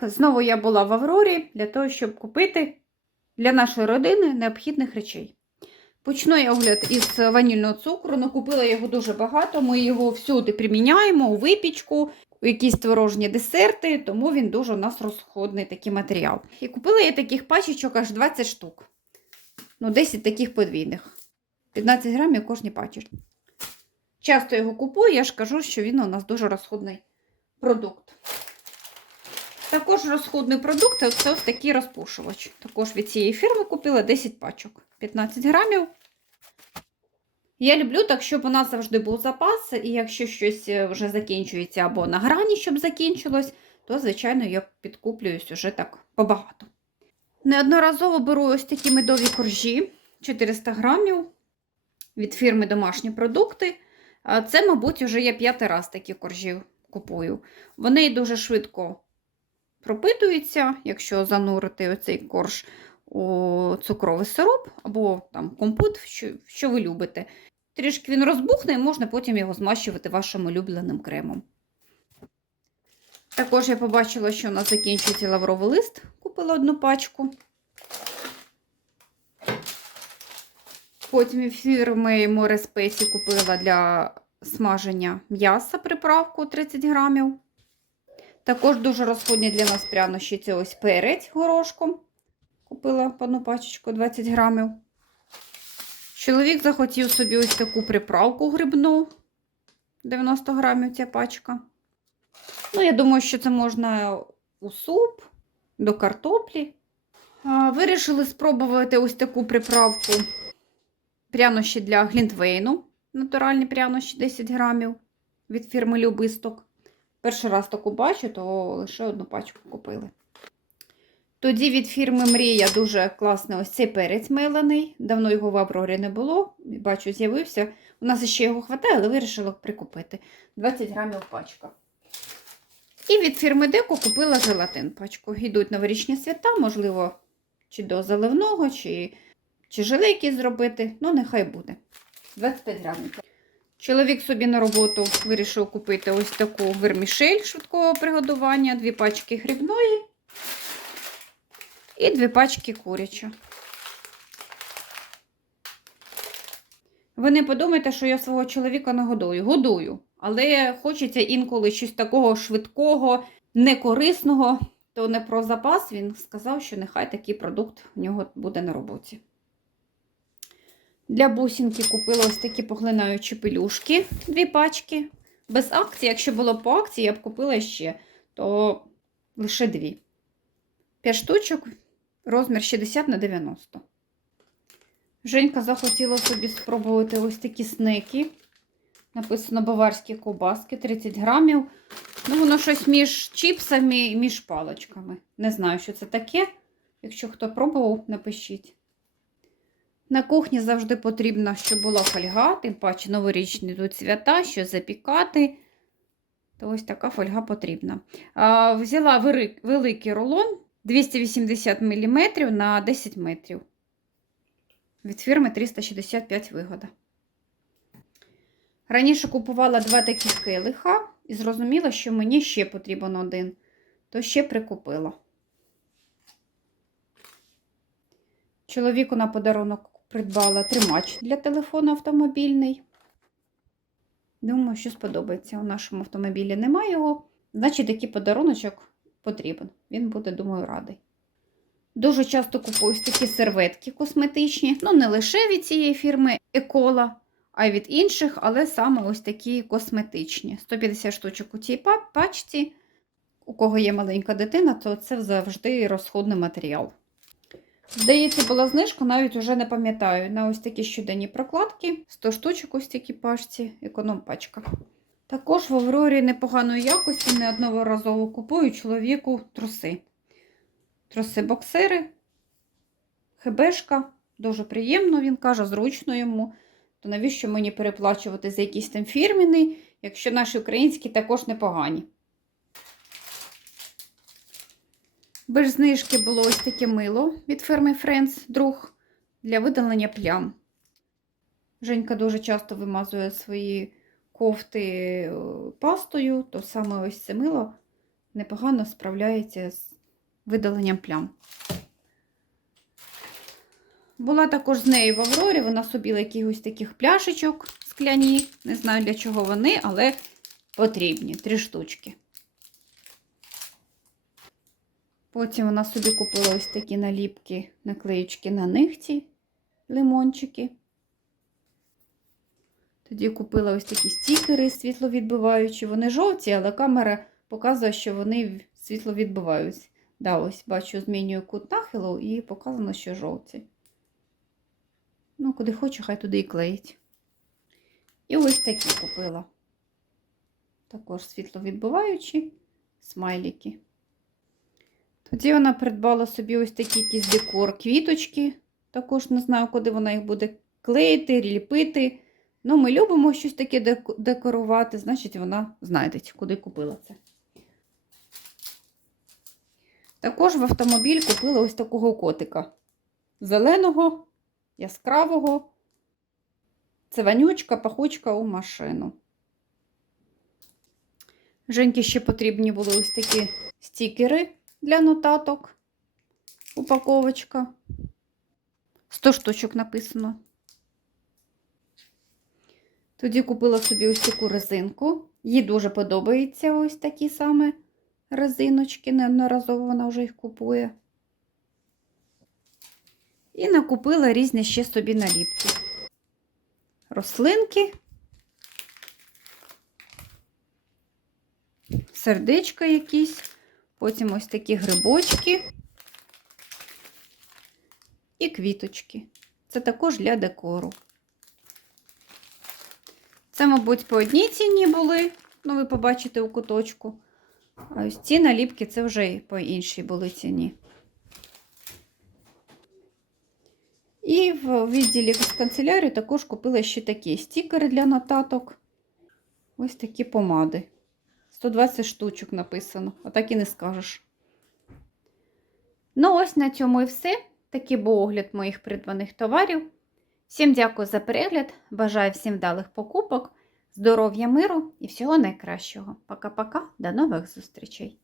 Знову я була в Аврорі для того, щоб купити для нашої родини необхідних речей. Почну я огляд із ванільного цукру. Накупила його дуже багато. Ми його всюди приміняємо у випічку, у якісь творожні десерти, тому він дуже у нас розходний такий матеріал. І купила я таких пачечок аж 20 штук. Ну, 10 таких подвійних. 15 грамів кожній пачечці. Часто його купую, я ж кажу, що він у нас дуже розходний продукт. Також розходний продукт це ось такий розпушувач. Також від цієї фірми купила 10 пачок, 15 грамів. Я люблю так, щоб у нас завжди був запас, і якщо щось е, вже закінчується або на грані, щоб закінчилось, то, звичайно, я підкуплююсь уже так побагато. Неодноразово беру ось такі медові коржі 400 грамів від фірми Домашні продукти. Це, мабуть, вже я п'ятий раз такі коржі купую. Вони дуже швидко пропитуються, якщо занурити оцей корж у цукровий сироп або там компот, що, що ви любите. Трішки він розбухне і можна потім його змащувати вашим улюбленим кремом. Також я побачила, що у нас закінчується лавровий лист. Купила одну пачку. Потім фірми Море Спесі купила для смаження м'яса приправку 30 грамів. Також дуже розходні для нас прянощі це ось перець горошком. Купила одну пачечку 20 грамів. Чоловік захотів собі ось таку приправку грибну. 90 грамів ця пачка. Ну, я думаю, що це можна у суп, до картоплі. Вирішили спробувати ось таку приправку прянощі для глінтвейну. Натуральні прянощі 10 грамів від фірми Любисток. Перший раз таку бачу, то лише одну пачку купили. Тоді від фірми Мрія дуже класний ось цей перець мелений. Давно його в Аврорі не було. Бачу, з'явився. У нас ще його вистачає, але вирішила прикупити. 20 грамів пачка. І від фірми Деко купила желатин пачку. Йдуть новорічні свята, можливо, чи до заливного, чи, чи желе якісь зробити. Ну, нехай буде. 25 грамів. Чоловік собі на роботу вирішив купити ось таку вермішель швидкого приготування, дві пачки грибної і дві пачки куряча. Ви не подумайте, що я свого чоловіка не годую. Але хочеться інколи щось такого швидкого, некорисного, то не про запас він сказав, що нехай такий продукт у нього буде на роботі. Для бусинки купила ось такі поглинаючі пелюшки, дві пачки. Без акції, якщо було по акції, я б купила ще, то лише дві. 5 штучок, розмір 60 на 90. Женька захотіла собі спробувати ось такі снеки. Написано баварські ковбаски 30 грамів. Ну, воно щось між чіпсами і між паличками. Не знаю, що це таке. Якщо хто пробував, напишіть. На кухні завжди потрібно, щоб була фольга, тим паче новорічні тут свята, що запікати. То ось така фольга потрібна. А, взяла великий рулон 280 мм на 10 метрів. Від фірми 365 вигода. Раніше купувала два таких келиха і зрозуміла, що мені ще потрібен один, то ще прикупила. Чоловіку на подарунок придбала тримач для телефону автомобільний. Думаю, що сподобається. У нашому автомобілі немає його. Значить, такий подаруночок потрібен. Він буде, думаю, радий. Дуже часто купую такі серветки косметичні. Ну, не лише від цієї фірми Екола, а й від інших, але саме ось такі косметичні. 150 штучок у цій пачці. У кого є маленька дитина, то це завжди розходний матеріал. Здається, була знижка, навіть уже не пам'ятаю. На ось такі щоденні прокладки. 100 штучок ось такі пачці, економ пачка. Також в Аврорі непоганої якості неодноразово купую чоловіку труси. Труси боксери, хебешка. Дуже приємно, він каже, зручно йому. То навіщо мені переплачувати за якийсь там фірміний, якщо наші українські також непогані. Без знижки було ось таке мило від фірми Friends, друг, для видалення плям. Женька дуже часто вимазує свої кофти е, пастою, то саме ось це мило непогано справляється з видаленням плям. Була також з нею в Аврорі, вона собі якихось таких пляшечок скляні. Не знаю для чого вони, але потрібні. Три штучки. Потім вона собі купила ось такі наліпки, наклеючки на нигті, лимончики. Тоді купила ось такі стікери світловідбиваючі. Вони жовті, але камера показує, що вони світловідбиваються. Да, ось бачу, змінюю кут нахилу і показано, що жовті. Ну, куди хочу, хай туди і клеїть. І ось такі купила. Також світловідбиваючі смайлики. Тоді вона придбала собі ось такий якийсь декор, квіточки. Також не знаю, куди вона їх буде клеїти, ліпити. Ну, ми любимо щось таке декорувати, значить, вона знайде, куди купила це. Також в автомобіль купила ось такого котика. Зеленого, яскравого. Це вонючка, пахучка у машину. Женьки ще потрібні були ось такі стікери для нотаток. Упаковочка. 100 штучок написано. Тоді купила собі ось таку резинку. Їй дуже подобаються ось такі саме резиночки. Неодноразово вона вже їх купує. І накупила різні ще собі наліпки. Рослинки, сердечка якісь, потім ось такі грибочки і квіточки. Це також для декору. Це, мабуть, по одній ціні були, ну, ви побачите у куточку. А ось ці наліпки це вже і по іншій були ціні. І в відділі з канцелярії також купила ще такі стікери для нотаток. Ось такі помади. 120 штучок написано, а так і не скажеш. Ну, ось на цьому і все. Такий був огляд моїх придбаних товарів. Всім дякую за перегляд. Бажаю всім вдалих покупок, здоров'я, миру і всього найкращого. Пока-пока, до нових зустрічей!